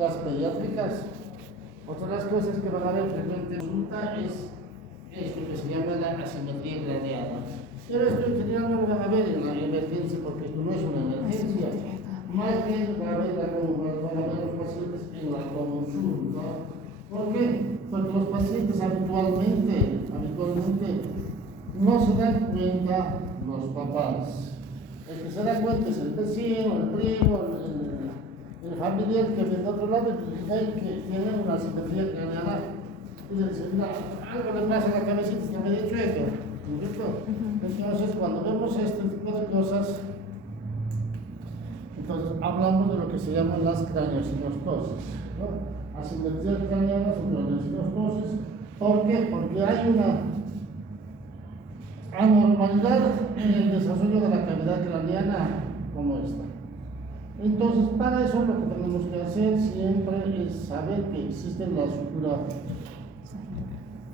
Las pediátricas, otra de las cosas que van a ver frecuentemente en consulta es esto que se llama la asimetría craneana. Pero esto en general no lo van a ver en la emergencia porque esto no es una emergencia. Más bien van a ver los pacientes en la consulta. ¿Por qué? Porque los pacientes habitualmente no se dan cuenta los papás. El que se da cuenta es el vecino, el primo, el familiar que viene de otro lado y ve que tiene una asimetría craneana. Y le dice, mira, algo le pasa a la cabecita, está medio chueca. Entonces, cuando vemos este tipo de cosas, entonces hablamos de lo que se llaman las craneosinostosis, ¿no? Asimetrías craneanas o craneosinostosis. ¿Por qué? Porque hay una anormalidad en el desarrollo de la cavidad craneana como esta. Entonces, para eso lo que tenemos que hacer siempre es saber que existe la sutura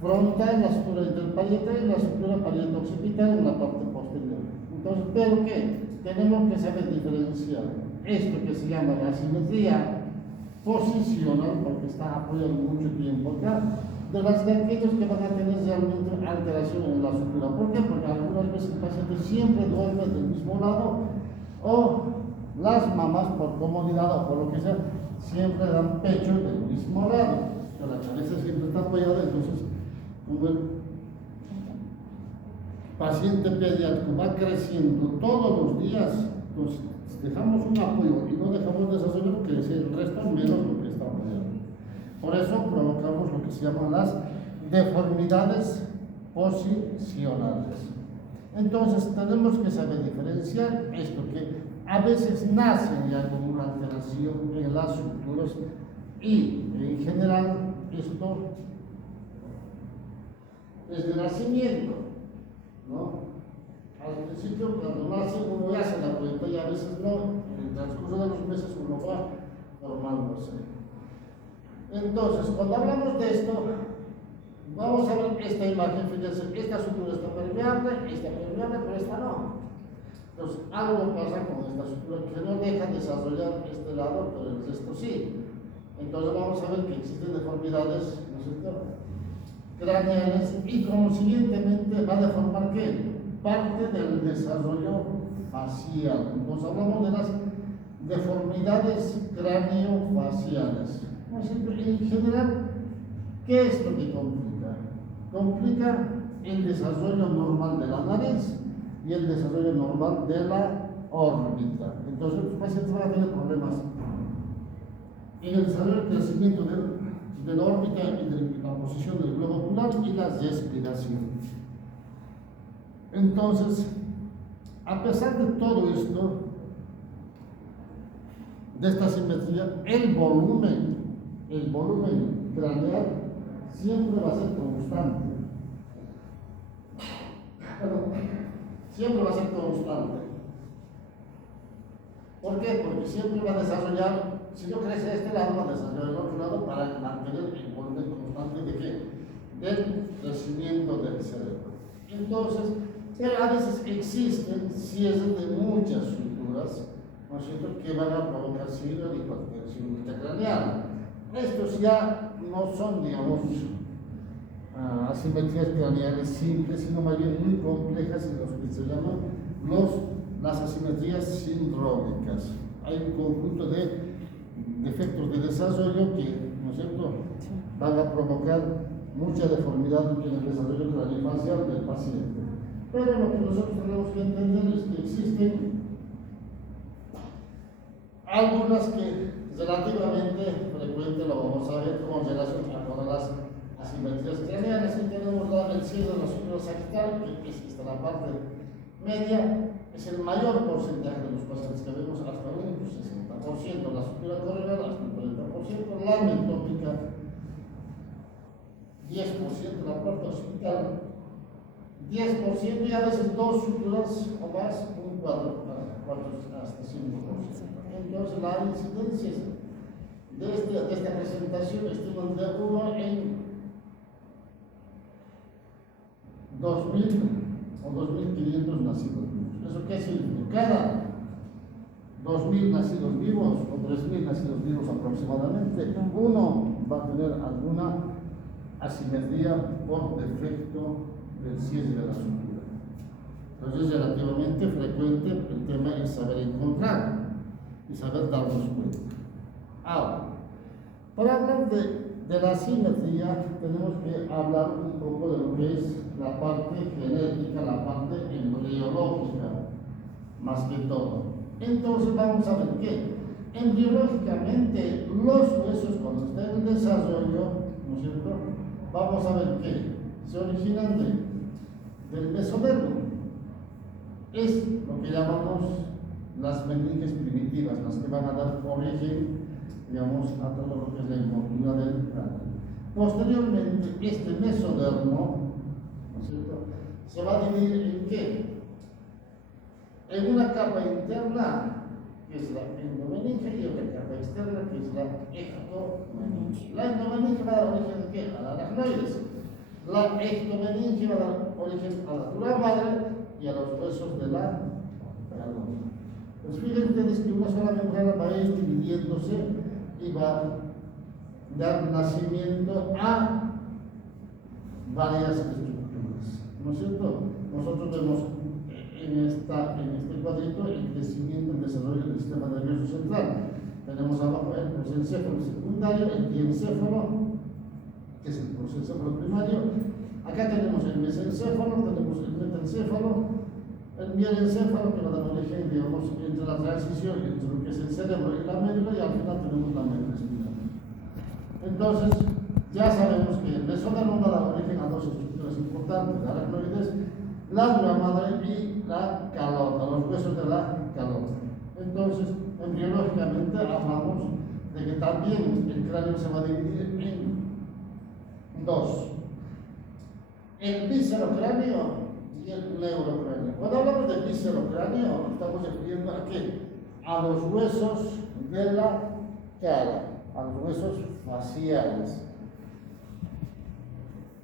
frontal, la sutura interparietal y la sutura parieto-occipital en la parte posterior. Entonces, ¿pero qué? Tenemos que saber diferenciar esto que se llama la asimetría posicional, porque está apoyado mucho tiempo acá, de aquellos que van a tener realmente alteración en la sutura. ¿Por qué? Porque algunas veces el paciente siempre duerme del mismo lado, o las mamás por comodidad o por lo que sea, siempre dan pecho del mismo lado. Pero la cabeza siempre está apoyada, entonces, como el paciente pediátrico va creciendo todos los días, entonces dejamos un apoyo y no dejamos desarrollo, crece el resto menos lo que está apoyado. Por eso provocamos lo que se llaman las deformidades posicionales. Entonces tenemos que saber diferenciar esto, que a veces nacen ya con una alteración en las suturas y en general esto es de nacimiento, ¿no? Al principio cuando nace uno ya se da cuenta y a veces no, en el transcurso de los meses uno va formándose. Entonces, cuando hablamos de esto, vamos a ver esta imagen, fíjense, esta sutura está permeable, pero esta no. Entonces, algo pasa con esta sutura que no deja desarrollar este lado, pero el resto sí. Entonces vamos a ver que existen deformidades, ¿no es cierto?, craneales, y consiguientemente va a deformar ¿qué? Parte del desarrollo facial. Entonces hablamos de las deformidades craniofaciales. En general, ¿qué es lo que complica? Complica el desarrollo normal de la nariz y el desarrollo normal de la órbita. Entonces los pacientes van a tener problemas en el desarrollo del crecimiento de la órbita y de la posición del globo ocular y la respiración. Entonces, a pesar de todo esto, de esta simetría, el volumen craneal siempre va a ser constante. Siempre va a ser constante. ¿Por qué? Porque siempre va a desarrollar, si no crece este lado, va a desarrollar el otro lado para mantener el volumen constante de ¿qué? Del crecimiento del cerebro. Entonces, pero a veces existen cierres de muchas suturas, ¿no es cierto?, que van a provocar síndrome de hipertensión intracraneal. Estos ya no son, digamos, asimetrías craneales simples, sino más bien muy complejas, en los que se llaman las asimetrías sindrómicas. Hay un conjunto de defectos de desarrollo que, ¿no es cierto?, van a provocar mucha deformidad en el desarrollo craneofacial del paciente. Pero lo que nosotros tenemos que entender es que existen algunas que relativamente frecuente lo vamos a ver con relación a todas las asimetrías craneales. Y tenemos el cierre de la sutura sagital, que es esta, la parte media, es el mayor porcentaje de los pacientes que vemos, hasta un 60%, la sutura corneal hasta un 40%, la mentópica 10%, la parte occipital 10%, y a veces dos suturas o más, un 4 hasta 5%. Entonces la incidencia de esta presentación estiman de 1 en 2.000 o 2.500 nacidos vivos. ¿Eso qué significa? Cada 2.000 nacidos vivos o 3.000 nacidos vivos aproximadamente aproximadamente, uno va a tener alguna asimetría por defecto del cierre de la sutura. Entonces es relativamente frecuente, el tema es saber encontrar y saber darnos cuenta. Ahora, para hablar de la asimetría tenemos que hablar un poco de lo que es la parte genética, la parte embriológica, más que todo. Entonces vamos a ver que embriológicamente los huesos cuando están en desarrollo, ¿no es cierto? Vamos a ver que se originan del mesodermo. Es lo que llamamos las meninges primitivas, las que van a dar origen, digamos, a todo lo que es la envoltura del cráneo. Posteriormente, este mesodermo, ¿no es cierto?, se va a dividir en qué? En una capa interna, que es la endomeninge, y otra capa externa, que es la ectomeninge. La endomeninge va a dar origen ¿a qué? A la aracnoides. La ectomeninge va a dar origen a la dura madre y a los huesos de la caloma. Pues fíjense ustedes que una sola membrana va a ir dividiéndose y va a dar nacimiento a varias estructuras, ¿no es cierto? Nosotros vemos en este cuadrito el crecimiento, el desarrollo del sistema nervioso central. Tenemos abajo el prosencéfalo secundario, el diencéfalo, que es el prosencéfalo primario. Acá tenemos el mesencéfalo, tenemos el metencéfalo, el mielencéfalo, que va a dar origen, digamos, entre la transición entre lo que es el cerebro y la médula, y al final tenemos la médula espinal. Entonces, ya sabemos que el mesodermo va a dar origen a dos estructuras importantes, la aracnoides, la dura madre y la calota, los huesos de la calota. Entonces, embriológicamente hablamos de que también el cráneo se va a dividir en dos: el viscerocráneo y el neurocráneo. Cuando hablamos de viscerocráneo, estamos refiriendo a qué? A los huesos de la cara, a los huesos faciales.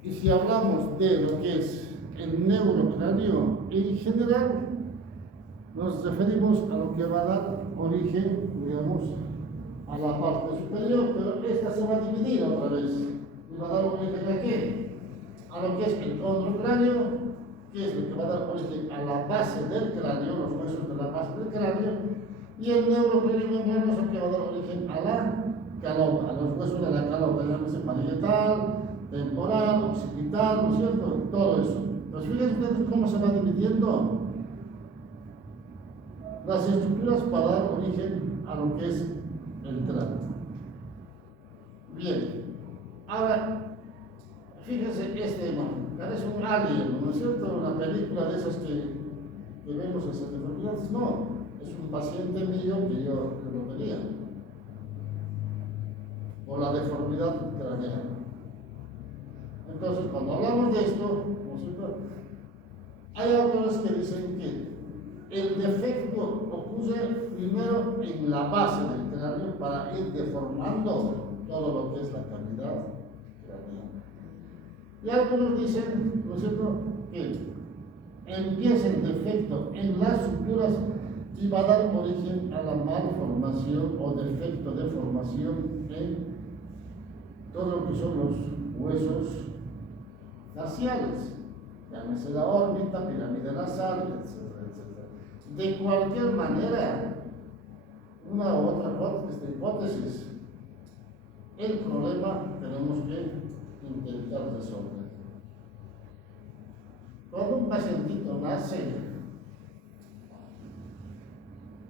Y si hablamos de lo que es el neurocráneo en general, nos referimos a lo que va a dar origen, digamos, a la parte superior, pero esta se va a dividir otra vez y va a dar origen ¿a qué? A lo que es el condrocráneo, que es lo que va a dar origen a la base del cráneo, los huesos de la base del cráneo, y el neurocráneo membranoso, es lo que va a dar origen a la calota, a los huesos de la calota, llámese parietal, temporal, occipital, ¿no es cierto? Todo eso. Pues fíjense ustedes cómo se va dividiendo las estructuras para dar origen a lo que es el cráneo. Bien, ahora fíjense esta imagen, parece un alien, ¿no es cierto? Una película de esas que vemos en esas deformidades. No, es un paciente mío que yo lo vería por la deformidad craneal. Entonces, cuando hablamos de esto, ¿no es cierto?, hay autores que dicen que el defecto ocurre primero en la base del cráneo para ir deformando todo lo que es la cavidad craneal. Y algunos dicen, ¿no es cierto?, que empieza el defecto en las suturas y va a dar origen a la malformación o defecto de formación en todo lo que son los huesos faciales, llámese la órbita, pirámide nasal, etcétera, etcétera. De cualquier manera, una u otra hipótesis, el problema tenemos que intentar resolver. Cuando un pacientito nace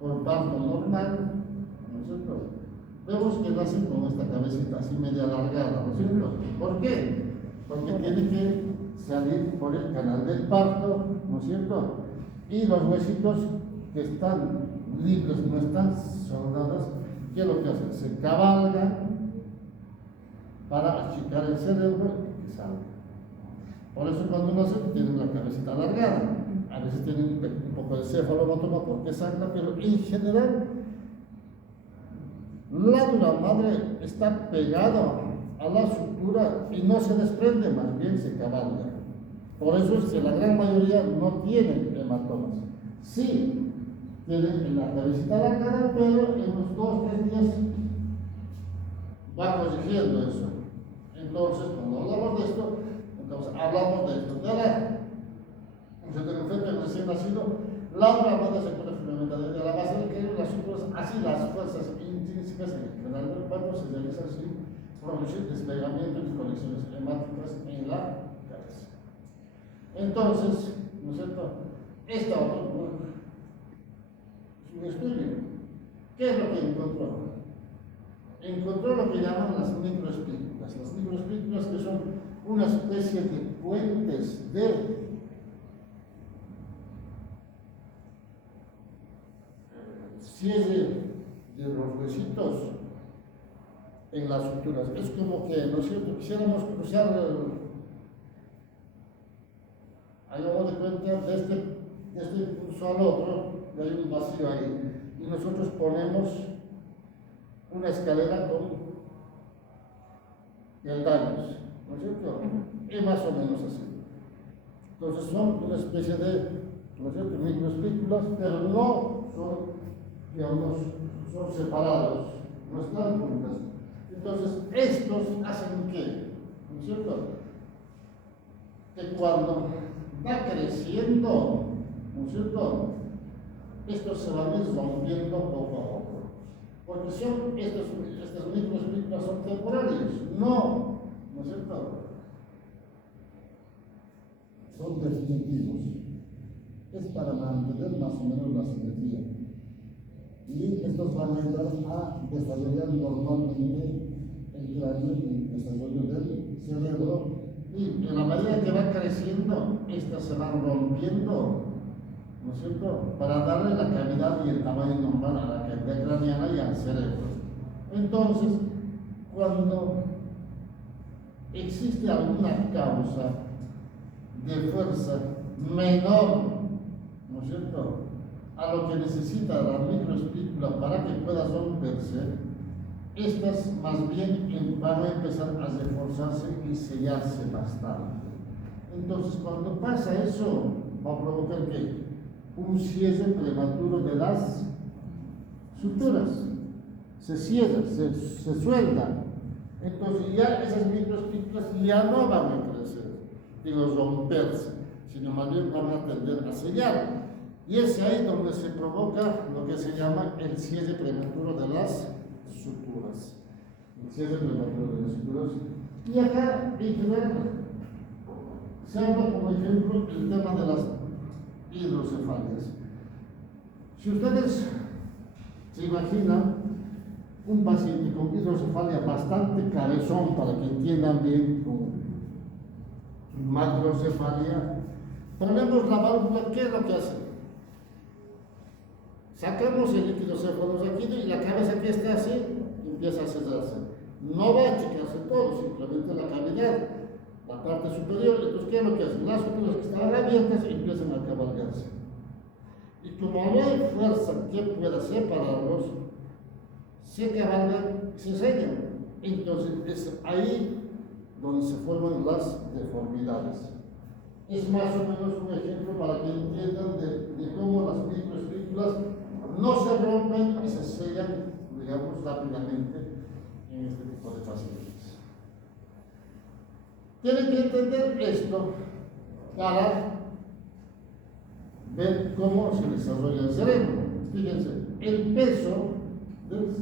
por parto normal, ¿no es cierto?, vemos que nacen con esta cabecita así media alargada, ¿no es cierto? ¿Por qué? Porque tiene que salir por el canal del parto, ¿no es cierto? Y los huesitos que están libres, no están soldados, ¿qué es lo que hacen? Se cabalgan para achicar el cerebro y que salga. Por eso cuando nacen tienen la cabecita alargada. A veces tienen un poco de cefalómatoma porque sangra, pero en general la dura madre está pegado a la sutura y no se desprende, más bien se cabalga. Por eso es que la gran mayoría no tienen hematomas. Sí, tienen la cabecita alargada, pero en los 2 o 3 días corrigiendo eso. Entonces, cuando hablamos de esto, entonces hablamos de esto. Del efecto recién nacido, la obra manda se pone fundamental de la base del que las fuerzas intrínsecas en el canal del cuerpo se realizan sin producir desplegamiento y conexiones hemáticas en la cabeza. Entonces, ¿no es cierto? Esta otra es un estudio. ¿Qué es lo que encontró? Encontró lo que llaman las microespículas. Las microespículas que son una especie de puentes de cierre de los huesitos en las suturas. Es como que, ¿no es cierto?, quisiéramos cruzar, hagamos de cuenta, de este punto al otro, y hay un vacío ahí, y nosotros ponemos una escalera con peldaños, ¿no es cierto? Es más o menos así. Entonces son una especie de, ¿no es cierto?, microespículas, pero no son, digamos, son separados, no están juntas. Entonces, estos hacen ¿qué? ¿No es cierto? Que cuando va creciendo, ¿no es cierto?, estos se van a ir rompiendo poco a poco. Porque estas microespículas son temporarios, no es cierto? Son definitivos. Es para mantener más o menos la simetría. Y estos van a ayudar a desarrollar normalmente el cráneo, el desarrollo del cerebro. Y en la medida que va creciendo, estas se van rompiendo, ¿no es cierto?, para darle la cavidad y el tamaño normal a la cavidad craneana y al cerebro. Entonces, cuando existe alguna causa de fuerza menor, ¿no es cierto?, a lo que necesita la microespícula para que pueda romperse, estas más bien van a empezar a reforzarse y sellarse bastante. Entonces, cuando pasa eso, va a provocar ¿qué? Un cierre prematuro de las suturas. Se cierra, se sueldan. Entonces, ya esas microespículas ya no van a crecer, digo, romperse, sino más bien van a tender a sellar. Y es ahí donde se provoca lo que se llama el cierre prematuro de las suturas. El cierre prematuro de las suturas. Y acá, en general, se habla como ejemplo el tema de las hidrocefalias. Si ustedes se imaginan un paciente con hidrocefalia bastante cabezón, para que entiendan bien, con macrocefalia, ponemos la válvula, ¿qué es lo que hace? Sacamos el líquido cefalorraquídeo y la cabeza que está así empieza a cerrarse. No va a achicarse todo, simplemente la cavidad, la parte superior. Entonces, ¿qué es lo que hace? Las suturas que estaban abiertas empiezan a cabalgarse. Y como no hay fuerza que pueda separarlos, se cabalgan, se sellan. Entonces, es ahí donde se forman las deformidades. Es más o menos un ejemplo para que entiendan de cómo las microespículas no se rompen y se sellan, digamos, rápidamente en este tipo de pacientes. Tienen que entender esto para ver cómo se desarrolla el cerebro. Fíjense, el peso del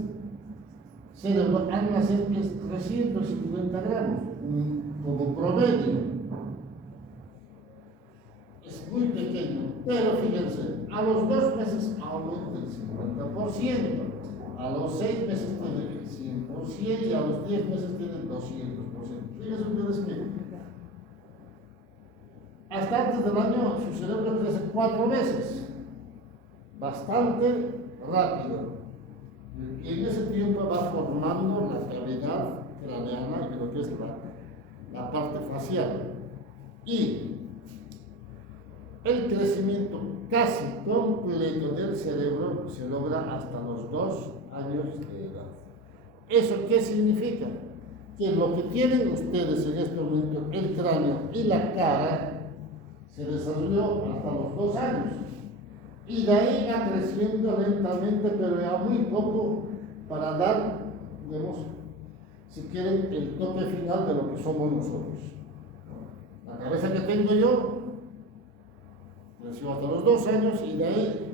cerebro al nacer es 350 gramos, como promedio. Es muy pequeño, pero fíjense, a los 2 meses aumenta el 50%, a los 6 meses tiene el 100% y a los 10 meses tiene el 200%. Fíjense ustedes que hasta antes del año su cerebro crece 4 veces, bastante rápido. Y en ese tiempo va formando la cavidad craneana y lo que es la parte facial. Y el crecimiento casi completo del cerebro se logra hasta los 2 años de edad. ¿Eso qué significa? Que lo que tienen ustedes en este momento, el cráneo y la cara, se desarrolló hasta los 2 años. Y de ahí va creciendo lentamente, pero ya muy poco, para dar, digamos, si quieren, el toque final de lo que somos nosotros. La cabeza que tengo yo creció hasta los 2 años y de ahí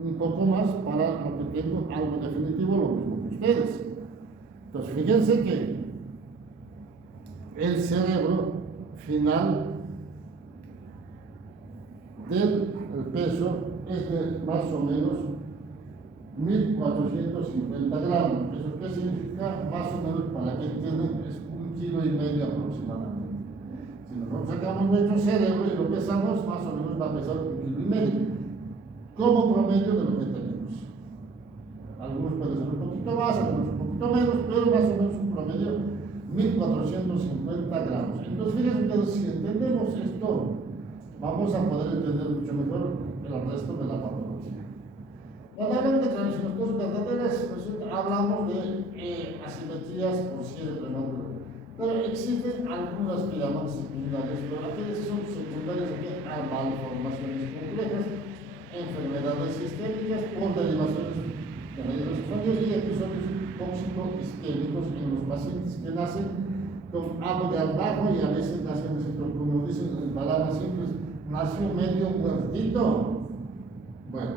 un poco más para lo que tengo algo definitivo, lo mismo que ustedes. Entonces, fíjense que el cerebro final del peso es de más o menos 1450 gramos. ¿Eso qué significa? Más o menos, para que entiendan, es 1,5 kg aproximadamente. Si nosotros sacamos nuestro cerebro y lo pesamos, más o menos va a pesar 1,5 kg, como promedio de lo que tenemos. Algunos pueden ser un poquito más, algunos un poquito menos, pero más o menos un promedio 1450 gramos. Entonces, fíjense ustedes, si entendemos esto, vamos a poder entender mucho mejor el resto de la patología. Cuando hablamos de transmisión verdaderas, hablamos de asimetrías por cierre prematuro. Pero existen algunas que llaman secundarias, pero aquellas que son secundarias aquí a malformaciones complejas, enfermedades sistémicas por derivaciones de radios y episodios tóxico-isquémicos en los pacientes que nacen con abdomen bajo y a veces nacen, como dicen en palabras simples, nació medio muertito. Bueno,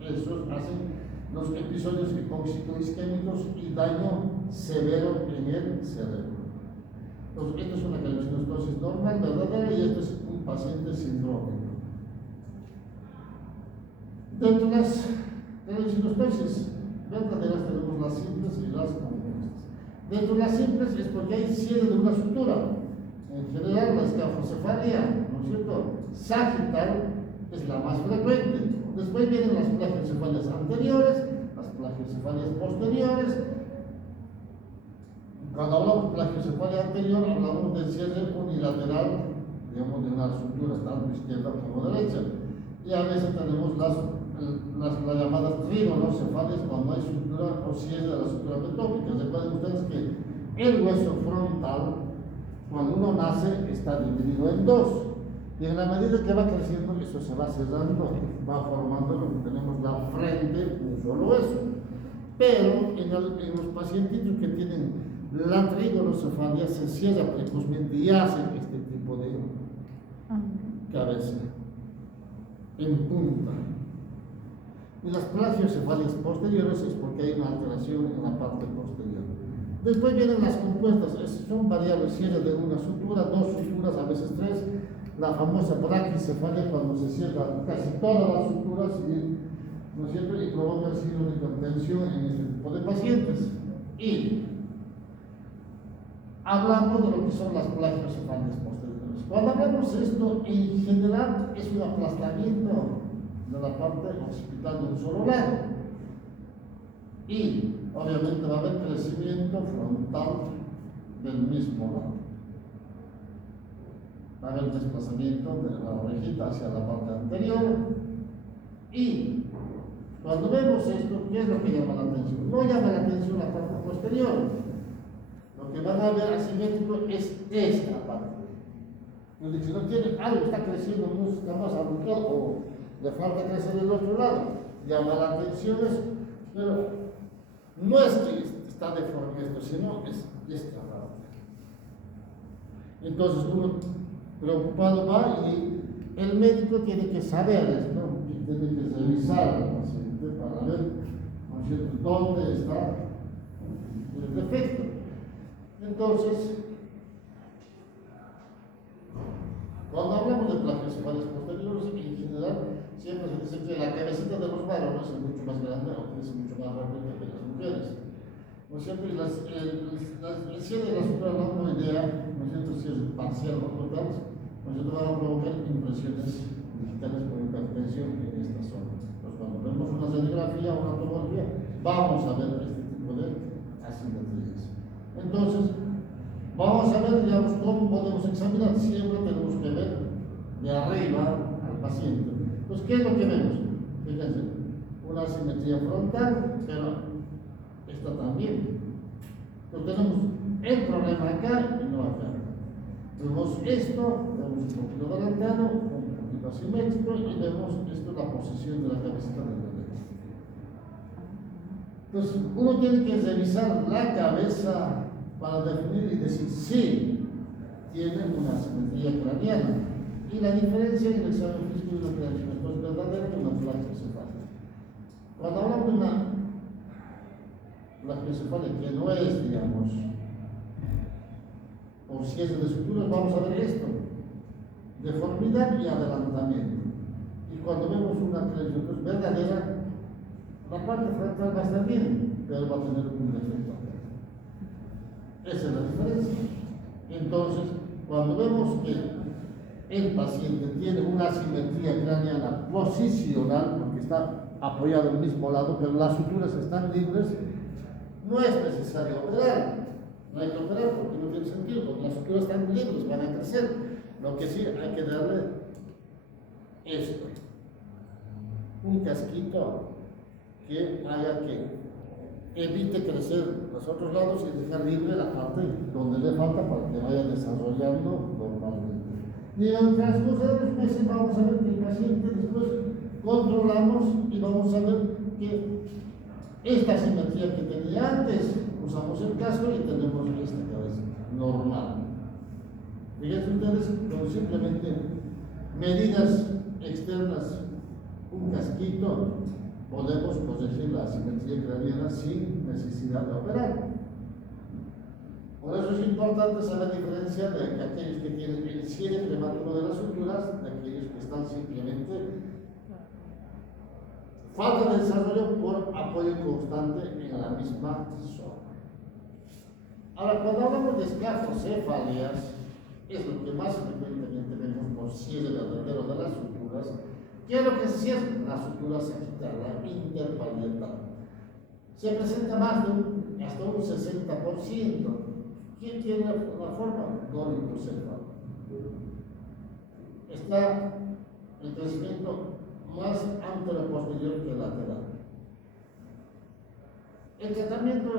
esos hacen los episodios tóxico-isquémicos y daño severo en el cerebro. Entonces, esto es una calcinostosis normal, verdadera, y este es un paciente sindrómico. Dentro de las calcinostosis verdaderas tenemos las simples y las compuestas. Dentro de las simples es porque hay cierre de una sutura. En general, la escafocefalia, ¿no es cierto? Sagital es la más frecuente. Después vienen las plagiocefalias anteriores, las plagiocefalias posteriores. Cuando hablamos de plagiocefalia anterior, hablamos del cierre unilateral, digamos, de una sutura, tanto izquierda como derecha. Y a veces tenemos las llamadas trigonocefalias cuando hay sutura o cierre de la sutura metópica. Recuerden ustedes que el hueso frontal, cuando uno nace, está dividido en dos. Y en la medida que va creciendo, eso se va cerrando, va formando lo que tenemos la frente, un solo hueso. Pero en los pacientitos que tienen la trigonocefalia se cierra precozmente y hacen este tipo de cabeza en punta. Y las plagiocefalias posteriores es porque hay una alteración en la parte posterior. Después vienen las compuestas, son variables, cierre de una sutura, 2 suturas, a veces 3. La famosa braquicefalia, cuando se cierra casi todas las suturas, ¿no es cierto? Y provoca una hipertensión en este tipo de pacientes. Y hablamos de lo que son las plagiocefalias posteriores. Cuando hablamos de esto, en general es un aplastamiento de la parte occipital de un solo lado. Y obviamente va a haber crecimiento frontal del mismo lado. Va a haber desplazamiento de la orejita hacia la parte anterior. Y cuando vemos esto, ¿qué es lo que llama la atención? No llama la atención la parte posterior. Lo que van a ver asimétrico es esta parte. Entonces, si no tiene algo, está creciendo música más abultado o le falta crecer del otro lado, llama la atención eso. Pero no es que está deforme esto, sino es esta parte. Entonces, uno preocupado va y el médico tiene que saber esto, ¿no? Y tiene que revisar al paciente para ver, ¿no es cierto?, dónde está el defecto. Entonces, cuando hablamos de plagiocefalias posteriores, en general, siempre se dice que la cabecita de los varones es mucho más grande o crece mucho más rápido que las mujeres. ¿No es cierto? Y el cierre de la sutura lomboidea, ¿no es cierto?, si es parcial o total, ¿no es cierto?, van a provocar impresiones digitales por hipertensión en esta zona. Entonces, cuando vemos una radiografía o una tomografía, vamos a ver este tipo de asimetrías. Entonces, vamos a ver, digamos, cómo podemos examinar. Siempre tenemos que ver de arriba al paciente. Entonces, ¿qué es lo que vemos? Fíjense, una asimetría frontal, pero esta también. Entonces, tenemos el problema acá y no acá. Vemos esto, vemos un poquito adelantado, un poquito asimétrico, y vemos esto, la posición de la cabecita del bebé. Entonces, uno tiene que revisar la cabeza para definir y decir sí, tienen una asimetría craneana. Y la diferencia en el examen físico y una craneometría es verdadera de una plaquiocefalia. Cuando hablamos de una plaquiocefalia que no es, digamos, por cierre de suturas, vamos a ver esto: deformidad y adelantamiento. Y cuando vemos una craneometría verdadera, la parte frontal va a estar bien, pero va a tener un defecto. Esa es la diferencia. Entonces, cuando vemos que el paciente tiene una asimetría craneana posicional, porque está apoyado en el mismo lado, pero las suturas están libres, no es necesario operar. No hay que operar porque no tiene sentido, porque las suturas están libres, van a crecer. Lo que sí hay que darle esto: un casquito que haga que evite crecer los otros lados y dejar libre la parte donde le falta para que vaya desarrollando normalmente. Y en el transcurso de los meses vamos a ver que el paciente después controlamos y vamos a ver que esta simetría que tenía antes, usamos el casco y tenemos esta cabeza normal. Fíjense ustedes, con simplemente medidas externas, un casquito, podemos corregir la asimetría craneana sin necesidad de operar. Por eso es importante saber la diferencia de aquellos que tienen el cierre prematuro de las suturas de aquellos que están simplemente falta de desarrollo por apoyo constante en la misma zona. Ahora, cuando hablamos de escafocefalias, es lo que más frecuentemente vemos por cierre verdadero de las suturas. ¿Qué es lo que cierra la sutura sagital, la interparietal? Se presenta más de hasta un 60%. ¿Quién tiene la forma? Dórico-cefalo. Está el crecimiento más anteroposterior que lateral. El tratamiento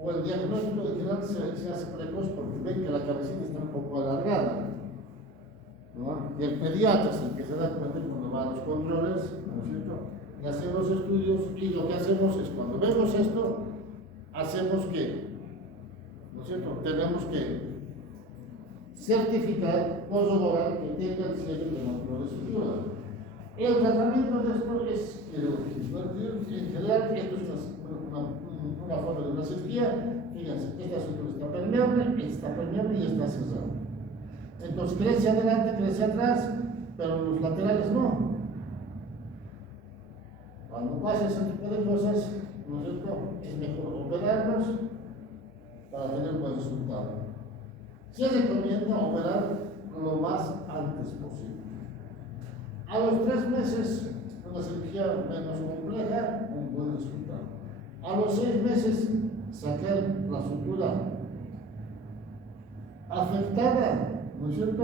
o el diagnóstico en general se hace precoz porque ven que la cabecita está un poco alargada, ¿no? Y el pediatra es el que se da cuenta cuando va a los controles, ¿no es cierto? Y hacemos los estudios, y lo que hacemos es, cuando vemos esto, hacemos que, ¿no es cierto?, tenemos que certificar, corroborar que tenga el cierre prematuro de sutura. El tratamiento de esto es quirúrgico. En general, esto es una forma de una cirugía. Fíjense, esta sutura está permeable y está cerrada. Entonces crece adelante, crece atrás, pero los laterales no. Cuando pasa ese tipo de cosas, ¿no es cierto?, es mejor operarnos para tener buen resultado. Se recomienda operar lo más antes posible. A los 3 meses, una cirugía menos compleja, un buen resultado. A los 6 meses, sacar la sutura afectada, ¿no es cierto?,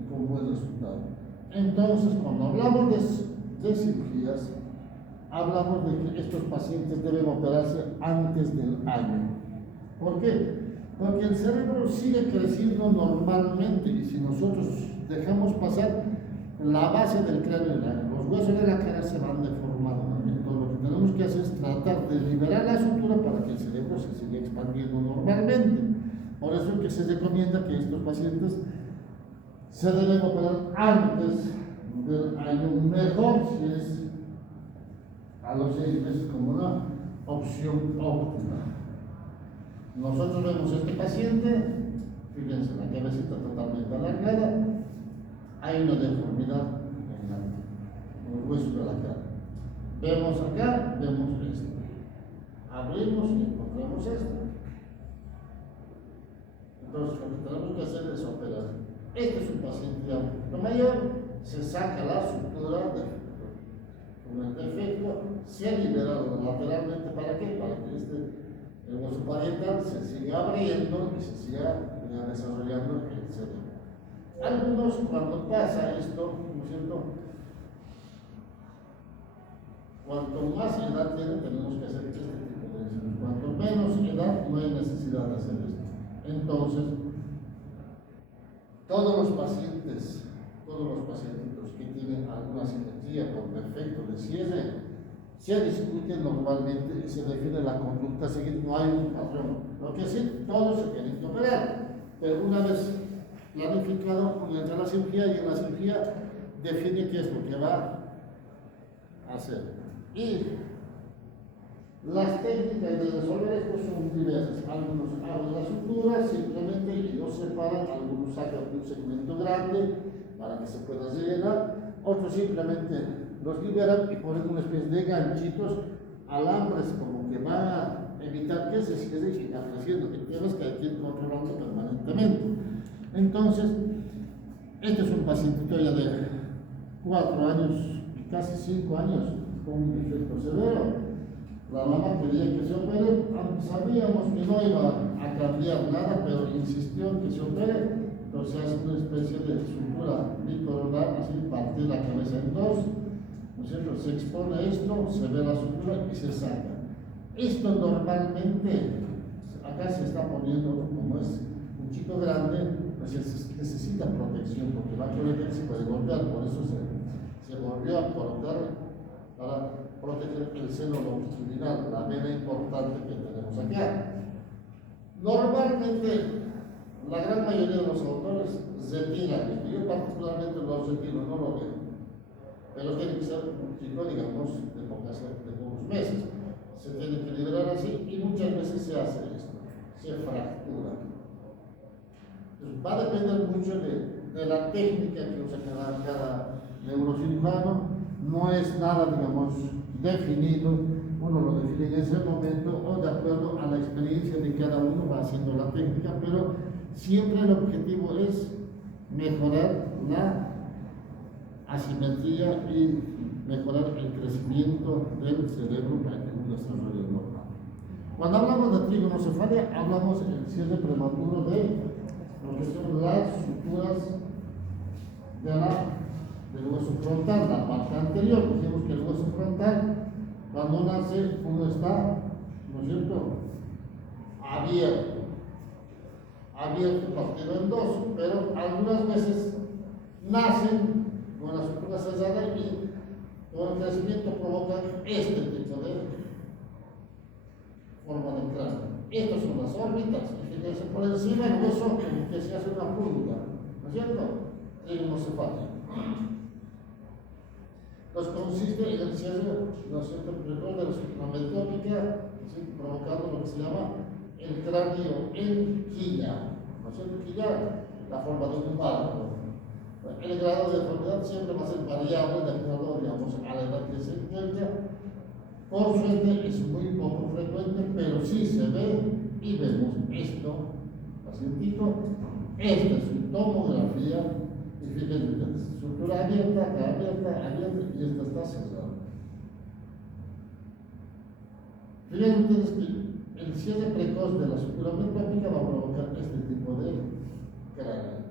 y con buen resultado. Entonces, cuando hablamos de cirugías, hablamos de que estos pacientes deben operarse antes del año. ¿Por qué? Porque el cerebro sigue creciendo normalmente, y si nosotros dejamos pasar la base del cráneo, los huesos de la cara se van deformando. Entonces, lo que tenemos que hacer es tratar de liberar la sutura para que el cerebro se siga expandiendo normalmente. Por eso es que se recomienda que estos pacientes se deben operar antes del año, mejor si es a los 6 meses como una opción óptima. Nosotros vemos a este paciente, fíjense, la cabecita totalmente alargada, hay una deformidad en el hueso de la cara. Vemos acá, vemos esto. Abrimos y encontramos esto. Entonces, lo que tenemos que hacer es operar. Este es un paciente ya un poquito mayor, se saca la sutura con el defecto, se ha liberado lateralmente. ¿Para qué? Para que el hueso parietal se siga abriendo y se siga desarrollando el cerebro. Algunos, cuando pasa esto, ¿no es cierto?, cuanto más edad tienen, tenemos que hacer este tipo de exámenes. Cuanto menos edad, no hay necesidad de hacer esto. Entonces, todos los pacientes que tienen alguna simetría con defecto de cierre, se discute normalmente y se define la conducta a seguir, no hay un patrón. Lo que sí, todos se tienen que operar, pero una vez planificado, uno entra a la cirugía y en la cirugía define qué es lo que va a hacer. Y las técnicas de resolver esto son diversas. Algunos abren la sutura, simplemente ellos separan, algunos sacan un segmento grande para que se pueda rellenar, otros simplemente los liberan y ponen una especie de ganchitos, alambres como que van a evitar que se siga creciendo. El tema es que hay que ir controlando permanentemente. Entonces, este es un pacientito ya de 4 años y casi 5 años con un defecto severo. La mamá quería que se opere, sabíamos que no iba a cambiar nada, pero insistió en que se opere. Entonces hace una especie de sutura bicoronar, así partir la cabeza en dos, ¿no es cierto? Se expone esto, se ve la sutura y se saca. Esto normalmente, acá se está poniendo, como es un chico grande, pues necesita protección, porque va a correr y se puede golpear, por eso se volvió a colocar para proteger el seno longitudinal, la vena importante que tenemos acá. Normalmente, la gran mayoría de los autores retiran, yo particularmente los retiro, no lo veo, pero tiene que ser un chico, digamos, de pocos meses. Se tiene que liberar así y muchas veces se hace esto, se fractura. Entonces, va a depender mucho de la técnica que usa cada neurocirujano. No es nada, digamos, definido, uno lo define en ese momento o de acuerdo a la experiencia de cada uno va haciendo la técnica, pero siempre el objetivo es mejorar la asimetría y mejorar el crecimiento del cerebro para que uno desarrolle normal. Cuando hablamos de trigonocefalia, hablamos del cierre prematuro de lo que son las suturas del hueso frontal, la parte anterior. Decimos que el hueso frontal, cuando nace, uno está, ¿no es cierto?, abierto, partido en dos, pero algunas veces nacen con la sutura cerrada y con el crecimiento provocan este tipo de forma de cráneo. Estas son las órbitas, fíjense por encima del hueso como que se hace una punta, ¿no es cierto? Trigonocefalia. Entonces consiste en el cierre, ¿no es cierto?, precoz de la suprametrópica, provocando lo que se llama el cráneo en quilla, ¿no es cierto? Quilla, la forma de un barco. El grado de deformidad siempre va a ser variable de acuerdo, digamos, a la edad que se encuentra. Por suerte es muy poco frecuente, pero sí se ve y vemos esto, pacientito. Esta es su tomografía. Y fíjense ustedes, sutura abierta, acá abierta y esta está cerrada. Fíjense ustedes que el cierre precoz de la sutura metrópica va a provocar este tipo de cráneo.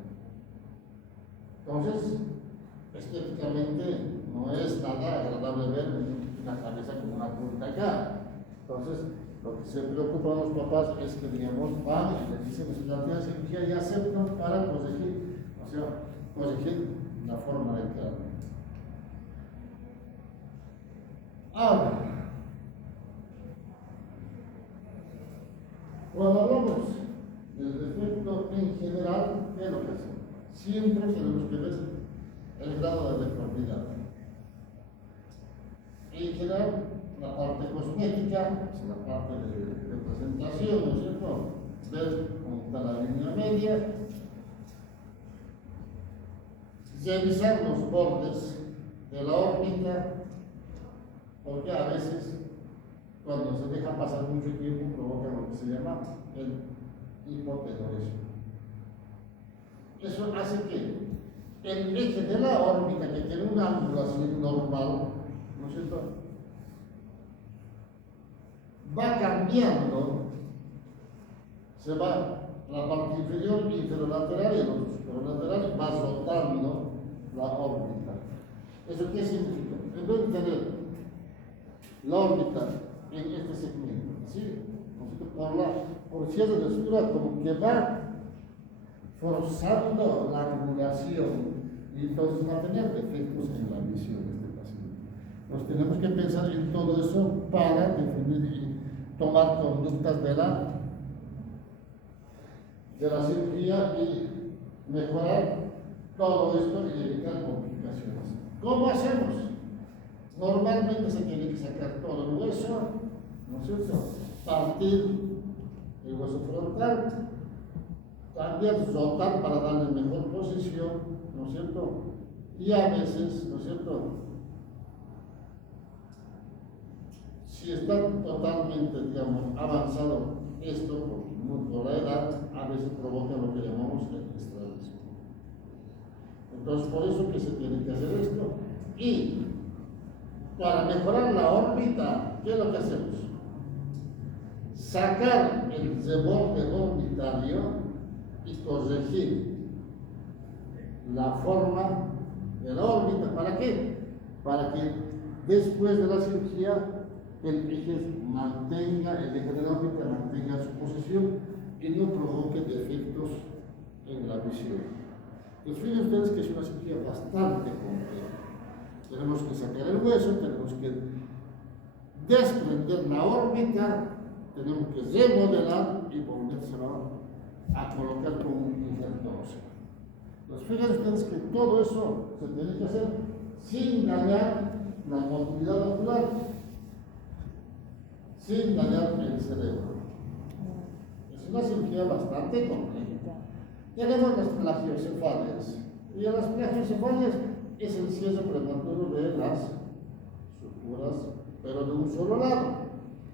Entonces, estéticamente no es nada agradable ver una cabeza con una punta acá. Entonces, lo que se preocupan los papás es que, digamos, van y les dicen que la cirugía y aceptan para corregir, corregir la forma del cráneo. Ahora, cuando hablamos del defecto en general, ¿qué es lo que hacemos? Siempre tenemos que ver el grado de deformidad. En general, la parte cosmética, es la parte de presentación, ¿no es cierto? Ver cómo está la línea media, revisar los bordes de la órbita, porque a veces cuando se deja pasar mucho tiempo provoca lo que se llama el hipotenurismo. Eso hace que el eje de la órbita, que tiene una angulación normal, ¿no es cierto?, va cambiando, se va la parte inferior, inferolateral y el otro superolateral, va rotando la órbita. ¿Eso qué significa? En vez de tener la órbita en este segmento, ¿sí?, por cierre de sutura, como que va forzando la angulación y entonces va a tener defectos en la visión de este paciente. Pues tenemos que pensar en todo eso para definir y tomar conductas de la cirugía y mejorar todo esto y evitar complicaciones. ¿Cómo hacemos? Normalmente se tiene que sacar todo el hueso, ¿no es cierto? Partir el hueso frontal, cambiar, rotar para darle mejor posición, ¿no es cierto? Y a veces, ¿no es cierto? Si está totalmente, digamos, avanzado esto por la edad, a veces provoca lo que llamamos el estrabismo. Entonces, por eso que se tiene que hacer esto. Y para mejorar la órbita, ¿qué es lo que hacemos? Sacar el reborde orbitario y corregir la forma de la órbita. ¿Para qué? Para que después de la cirugía el eje mantenga, el eje de la órbita mantenga su posición y no provoque defectos en la visión. Pues fíjense ustedes que es una cirugía bastante compleja. Tenemos que sacar el hueso, tenemos que desprender la órbita, tenemos que remodelar y volvérselo a colocar con un injerto óseo. Pues fíjense ustedes que todo eso se tiene que hacer sin dañar la movilidad ocular, sin dañar el cerebro. Es una cirugía bastante compleja. Tenemos las plagiocefalias, y en las plagiocefalias es el cierre prematuro de las suturas, pero de un solo lado,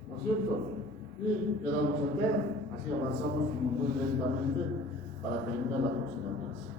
¿no es cierto? Y quedamos acá, así avanzamos muy lentamente para terminar la próxima clase.